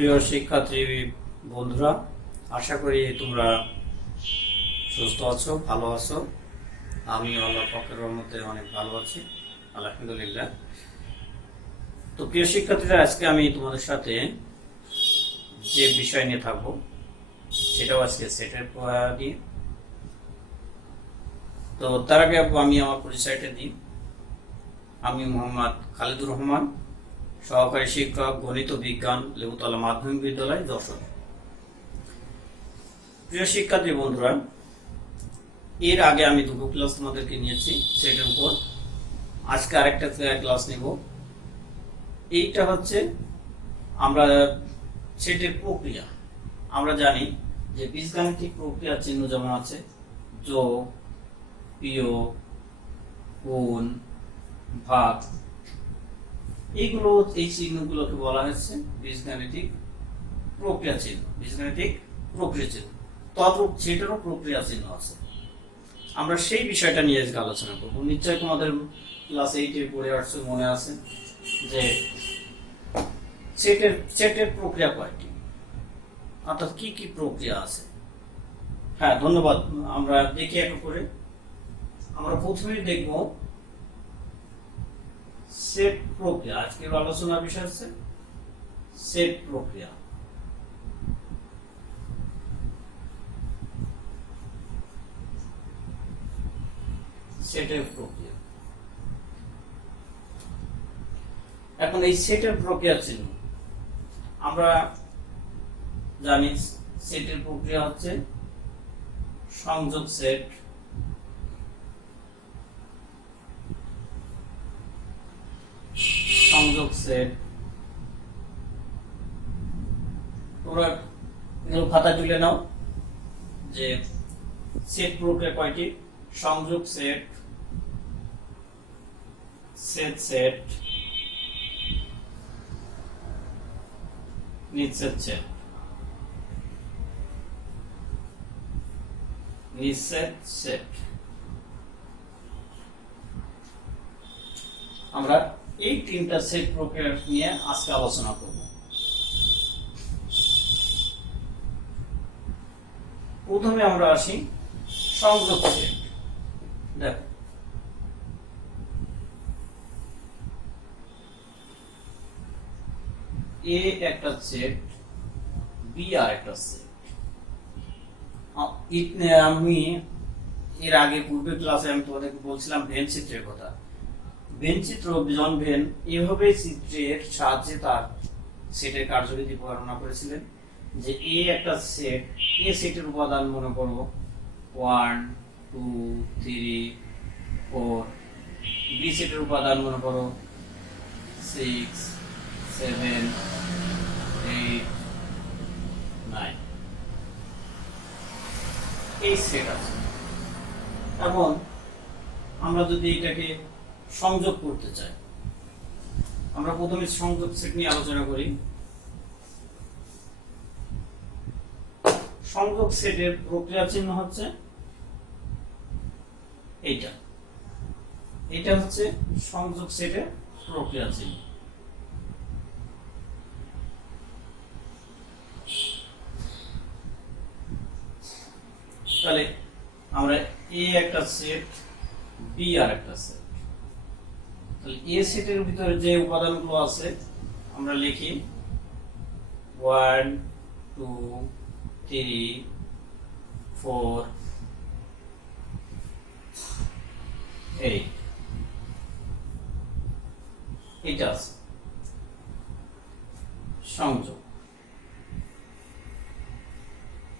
প্রিয় শিক্ষার্থী বন্ধুরা, আশা করি তোমরা সুস্থ আছো, ভালো আছো। আমি আল্লাহর পাকের রহমতে অনেক ভালো আছি, আলহামদুলিল্লাহ। তো প্রিয় শিক্ষার্থীরা, আজকে আমি তোমাদের সাথে যে বিষয় নিয়ে থাকবো সেটাও আজকে সেটের নিয়ে। তো তার আগে আমি আমার পরিচয়টা দিই। আমি মোহাম্মদ খালিদুর রহমান, সহকারী শিক্ষক, গণিত বিজ্ঞান, লেবুতলা মাধ্যমিক বিদ্যালয়, যশোর। প্রিয় শিক্ষার্থী বন্ধুরা, এর আগে আমি দুটো ক্লাস তোমাদেরকে নিয়েছি সেটের উপর। আজকে আরেকটা ক্লাস নিব। এইটা হচ্ছে আমরা সেটের প্রক্রিয়া। আমরা জানি যে বীজগাণিতিক প্রক্রিয়া চিহ্ন যেমন আছে যোগ, বিয়োগ, গুণ, ভাগ, এইগুলো, এই চিহ্নগুলোকে বলা হচ্ছে বীজগাণিতিক প্রক্রিয়া চিহ্ন। বীজগাণিতিক প্রক্রিয়া চিহ্ন, তদ্রূপ সেটারও প্রক্রিয়া চিহ্ন আছে। আমরা সেই বিষয়টা নিয়ে আজকে আলোচনা করব। নিশ্চয়ই তোমাদের ক্লাস 8-এ পড়ে আসছে, মনে আছে যে সেটের প্রক্রিয়া কয়টি, অর্থাৎ কি কি প্রক্রিয়া আছে। হ্যাঁ, ধন্যবাদ। আমরা দেখি এক করে। আমরা প্রথমেই দেখব সেট প্রক্রিয়া। আজকের আলোচনার বিষয় হচ্ছে সেট প্রক্রিয়া। সেটের প্রক্রিয়া। এখন এই সেটের প্রক্রিয়া চিহ্ন আমরা জানি, সেটের প্রক্রিয়া হচ্ছে সংযোগ সেট, সংযোগ সেট। তোমরা খাতা তুলে নাও যে সেট প্রক্রিয়া কয়টি: সংযোগ সেট, সেট সেট, নিঃছেদ সেট। নিঃছেদ সেট আমরা এই তিনটা সেট প্রক্রিয়া নিয়ে আজকে আলোচনা করব। প্রথমে আমরা আসি সংযোগ সেট। দেখো, এ একটা সেট, বি আর একটা সেট। আমি এর আগে পূর্বের ক্লাসে আমি তোমাদেরকে বলছিলাম ভেন চিত্রের কথা। ভেন চিত্র, জন ভেন এভাবে চিত্রের সাহায্যে তার সেটের কার্যবিধি বর্ণনা করেছিলেন যে এ একটা সেট, এ সেটের উপাদান মনে করো 1 2 3 4, বি সেটের উপাদান মনে করো 6 7 8 9। এই সেট আছে। এখন আমরা যদি এটাকে সংযোগ করতে চাই, আমরা প্রথমে সংযোগ সেট নিয়ে আলোচনা করি। সংযোগ সেটের প্রক্রিয়া চিহ্ন হচ্ছে এইটা। এটা হচ্ছে সংযোগ সেটের প্রক্রিয়া চিহ্ন। তাহলে আমরা এ একটা সেট, বি আর একটা সেট। তাহলে এ সেটের ভিতরে যে উপাদানগুলো আছে আমরা লিখি 1 2 3 4 8। এটা আছে সংযোগ।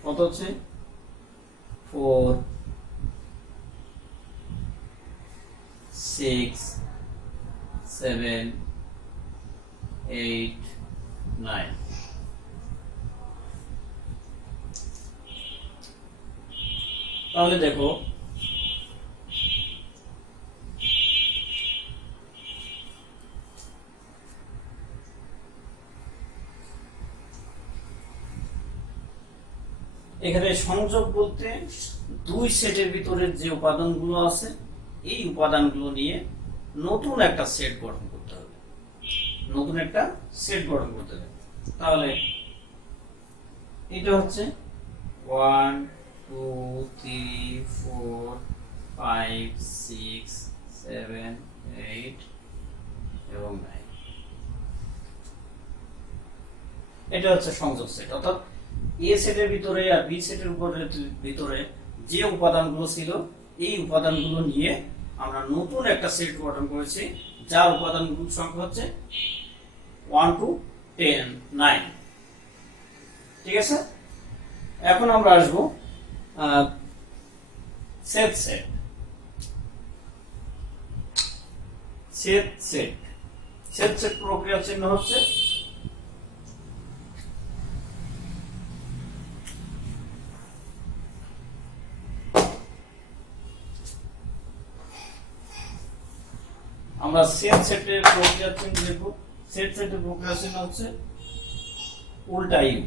কত হচ্ছে? 4 6 7 8 9। তাহলে দেখো, এখানে সংযোগ বলতে দুই সেটের ভিতরে যে উপাদানগুলো আছে এই উপাদানগুলো নিয়ে নতুন একটা সেট গঠন করতে হবে। নতুন একটা সেট গঠন করতে হবে। তাহলে এটা হচ্ছে 1 2 3 4 5 6 7 8 এবং 9। এটা হচ্ছে সংযোগ সেট, অর্থাৎ এ সেটের ভিতরে আর বি সেটের ভিতরে যে উপাদানগুলো ছিল এই উপাদানগুলো নিয়ে আমরা নতুন একটা সেট গঠন করেছি, যার উপাদানগুলোর সংখ্যা হচ্ছে 1 to 10 9। ঠিক আছে, এখন আমরা আসবো set set. Set set set set প্রক্রিয়া চিহ্ন হচ্ছে আমরা সেট সেটের প্রক্রিয়া চিহ্ন দেখব। সেট সেটের প্রক্রিয়া চিহ্ন হচ্ছে উল্টা ইউ,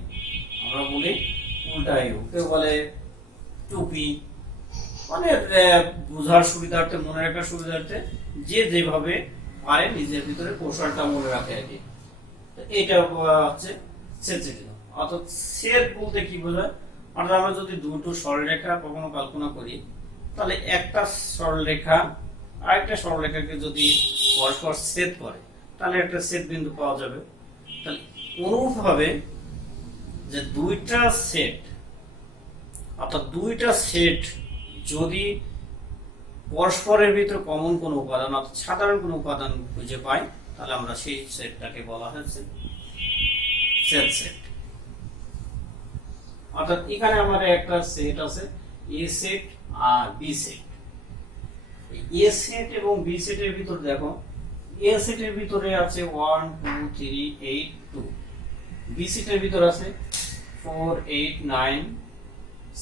আমরা বলি উল্টা ইউ, কেউ বলে টুপি, মানে বোঝার সুবিধার্থে, মনে রাখার সুবিধার্থে যে যেভাবে পারে নিজের ভিতরে কৌশলটা মনে রাখে আর কি। এটা হচ্ছে সেট সেট। অর্থাৎ সেট বলতে কি বোঝায়, অর্থাৎ আমরা যদি দুটো সরলরেখা কখনো কল্পনা করি, তাহলে একটা সরলরেখা আরেকটা সরলরেখাকে যদি পরস্পর ছেদ করে তাহলে একটা ছেদ বিন্দু পাওয়া যাবে। তাহলে অনুরূপভাবে যে দুইটা সেট, অর্থাৎ দুইটা সেট যদি পরস্পরের ভিতরে কমন কোনো উপাদান অর্থাৎ সাধারণ কোনো উপাদান খুঁজে পাই, তাহলে আমরা সেই সেটটাকে বলা হচ্ছে সেট সেট। অর্থাৎ এখানে আমার একটা সেট আছে এ সেট আর বি সেট। এ সেট এবং বি সেটের ভিতর দেখো, এ সেটের ভিতরে আছে 1 2 3 8 2, বি সেটের ভিতর আছে 4 8 9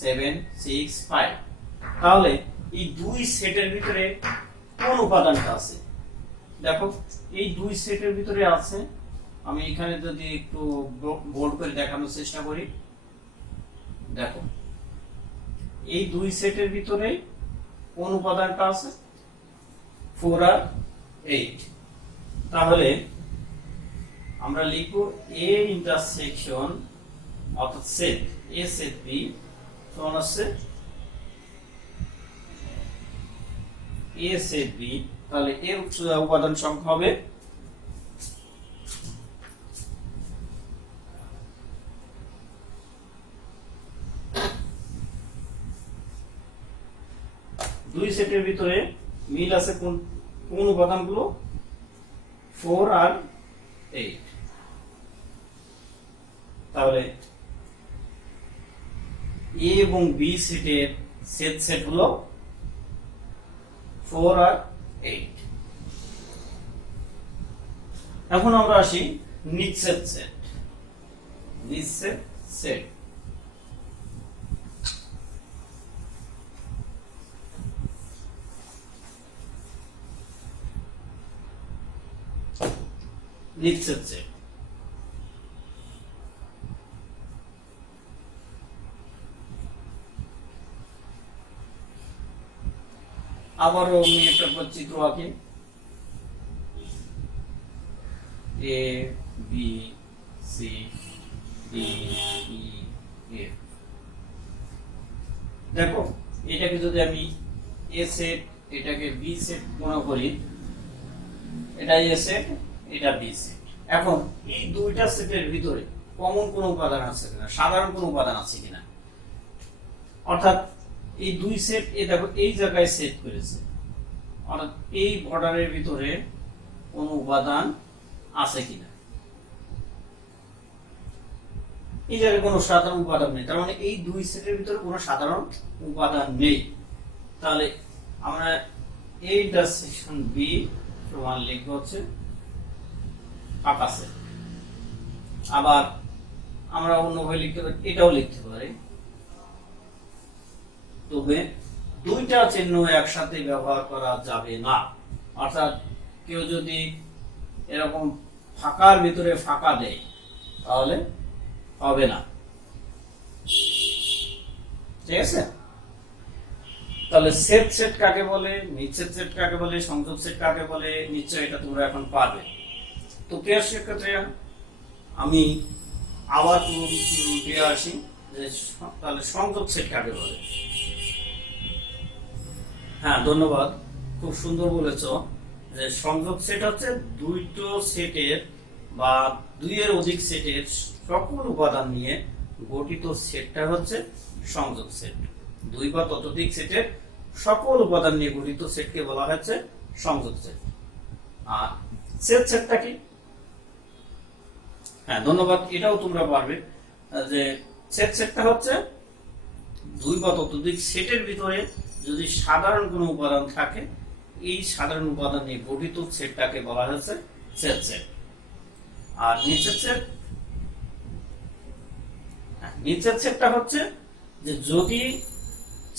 7 6 5। তাহলে এই দুই সেটের ভিতরে কোন উপাদানটা আছে? দেখো এই দুই সেটের ভিতরে আছে, আমি এখানে যদি একটু বোল্ড করে দেখানোর চেষ্টা করি, দেখো এই দুই সেটের ভিতরে কোন উপাদানটা আছে? 4 আর 8। তাহলে আমরা লিখব এ ইন্টারসেকশন অর্থাৎ সেট এ সেট বি সমান আছে এ সেট বি। তাহলে এর উপাদান সংখ্যা হবে দুই সেটের ভিতরে মিল আছে কোন কোন উপাদানগুলো? 4 আর 8। তাহলে এ এবং বি সেটের সেট হলো 4 আর 8। এখন আমরা আসি নিঃছেদ সেট। নিঃছেদ সেট নিঃছেদ সেট আবারও আমি একটা চিত্র আঁকি, A B C D E F. দেখো এটাকে যদি আমি এ সেট এটাকে বি সেট মনে করি, এটা এ সেট এটা বি সেট। এখন এই দুইটা সেটের ভিতরে কমন কোন উপাদান আছে কিনা, সাধারণ কোন উপাদান আছে কিনা, অর্থাৎ এই দুই সেট এ দেখো এই জায়গায় সেট করেছে, অর্থাৎ এই বর্ডারের ভিতরে কোন উপাদান আছে কিনা, এই জায়গায় কোনো সাধারণ উপাদান নেই, তার মানে এই দুই সেটের ভিতরে কোনো সাধারণ উপাদান নেই। তাহলে আমরা এই ইন্টারসেকশন বি সমান লিখব হচ্ছে ফাঁকা সেট। আবার আমরা অন্যভাবে লিখতে পারি, এটাও লিখতে পারি, তবে দুইটা চিহ্ন একসাথে ব্যবহার করা যাবে না। অর্থাৎ কেউ যদি এরকম ফাঁকার ভিতরে ফাঁকা দেয় তাহলে হবে না, ঠিক আছে? তাহলে সেট সেট কাকে বলে, নিঃছেদ সেট কাকে বলে, সংযোগ সেট কাকে বলে, নিশ্চয় এটা তোমরা এখন পারবে। তো প্রিয় শিক্ষার্থীরা, আমি আবার ফিরে আসি যে তাহলে সংযোগ সেট কাকে বলে। হ্যাঁ, ধন্যবাদ, খুব সুন্দর বলেছ যে সংযোগ সেট হচ্ছে দুইটো সেটের বা দুইয়ের অধিক সেটের সকল উপাদান নিয়ে গঠিত সেটটা হচ্ছে সংযোগ সেট। দুই বা ততোধিক সেটের সকল উপাদান নিয়ে গঠিত সেটকে বলা হচ্ছে সংযোগ সেট। আর সেট সেটটা কি? হ্যাঁ, ধন্যবাদ, এটাও তোমরা পারবে যে সেট সেটটা হচ্ছে দুই বা ততোধিক সেটের ভিতরে যদি সাধারণ কোনো উপাদান থাকে, এই সাধারণ উপাদান নিয়ে গঠিত সেটটাকে বলা হচ্ছে সেট সেট। আর নিচের সেটটা হচ্ছে যে যদি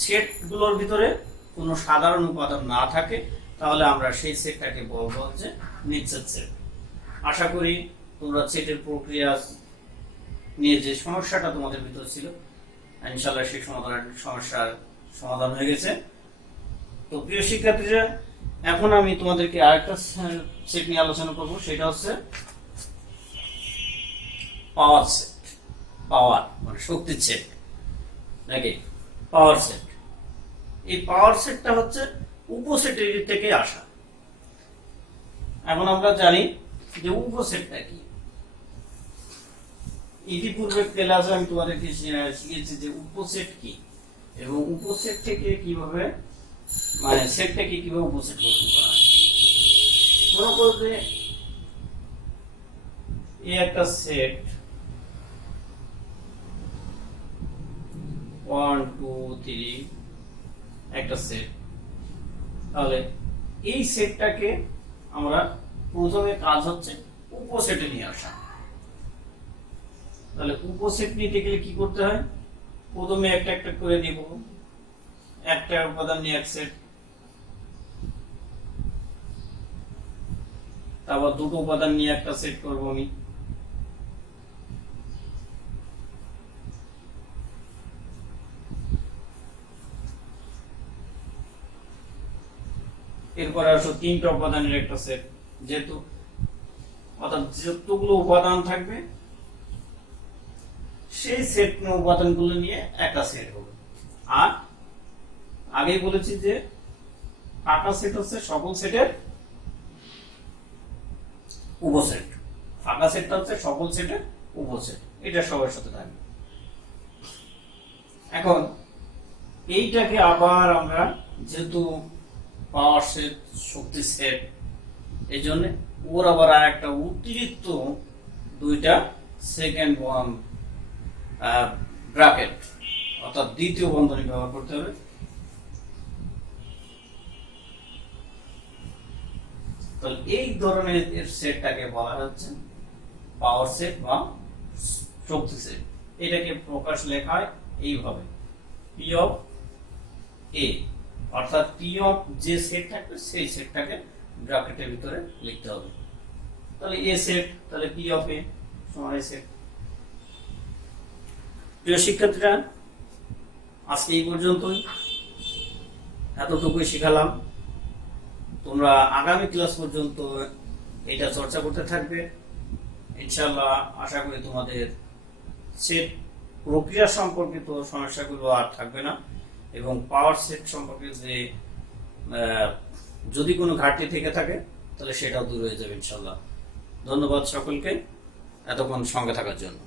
সেটগুলোর ভিতরে কোনো সাধারণ উপাদান না থাকে তাহলে আমরা সেই সেটটাকে বলবো হচ্ছে নিচের সেট। আশা করি তোমরা সেটের প্রক্রিয়া নিয়ে যে সমস্যাটা তোমাদের ভিতরে ছিল, ইনশাআল্লাহ সেই সমস্যার সমাধান হয়ে গেছে। তো প্রিয় শিক্ষার্থীরা, এখন আমি তোমাদেরকে আরেকটা সেট নিয়ে আলোচনা করব, সেটা হচ্ছে পাওয়ার সেট। পাওয়ার মানে শক্তির সেট নাকি পাওয়ার সেট। এই পাওয়ার সেটটা হচ্ছে উপসেটের থেকে আসা। এখন আমরা জানি যে উপসেটটা কি। ইতিপূর্বে ক্লাসে আমি তোমাদেরকে শিখিয়েছি যে উপসেট কি এবং উপসেট থেকে কিভাবে মানে সেটটাকে কিভাবে উপসেট গঠন করা হয়। মনে করো যে এই একটা সেট 1 2 3 একটা সেট, তাহলে এই সেটটাকে আমরা প্রথমে কাজ হচ্ছে উপসেটে নিয়ে আসা। তাহলে উপসেট নিতে গেলে কি করতে হয়? প্রথমে একটা একটা করে দিব, একটা উপাদান নিয়ে এক সেট, তারপর দুটো উপাদান নিয়ে একটা সেট করব আমি, এরপরে আসো তিনটা উপাদানের একটা সেট। যেহেতু অর্থাৎ যতগুলো উপাদান থাকবে সেই সেট উপাদানগুলো নিয়ে একটা সেট হবে। আর আগেই বলেছি যে ফাঁকা সেট হচ্ছে সকল সেটের উপসেট। ফাঁকা সেটটা হচ্ছে সকল সেটের উপসেট, এটা সবার সাথে থাকবে। এখন এইটাকে আবার আমরা যেহেতু পাওয়ার সেট শক্তি সেট, এই জন্য ওর আবার আর একটা অতিরিক্ত দুইটা সেকেন্ড ব্র্যাকেট অর্থাৎ দ্বিতীয় বন্ধনী ব্যবহার করতে হবে। তাহলে এই ধরনের সেটটাকে বলা হচ্ছে পাওয়ার সেট বা শক্তি সেট। এটাকে প্রকাশ লেখা হয় এইভাবে, পি অফ এ, অর্থাৎ পি অফ যে সেট থাকবে সেই সেটটাকে ব্র্যাকেটের ভিতরে লিখতে হবে। তাহলে এ সেট, তাহলে পি অফ এ সমান এ সেট। প্রিয় শিক্ষার্থীরা, আজকে এই পর্যন্তই, এতটুকুই শিখালাম। তোমরা আগামী ক্লাস পর্যন্ত এটা চর্চা করতে থাকবে। ইনশাআল্লাহ আশা করি তোমাদের সেট প্রক্রিয়া সম্পর্কিত সমস্যাগুলো আর থাকবে না এবং পাওয়ার সেট সম্পর্কে যে যদি কোনো ঘাটতি থেকে থাকে তাহলে সেটাও দূর হয়ে যাবে ইনশাআল্লাহ। ধন্যবাদ সকলকে এতক্ষণ সঙ্গে থাকার জন্য।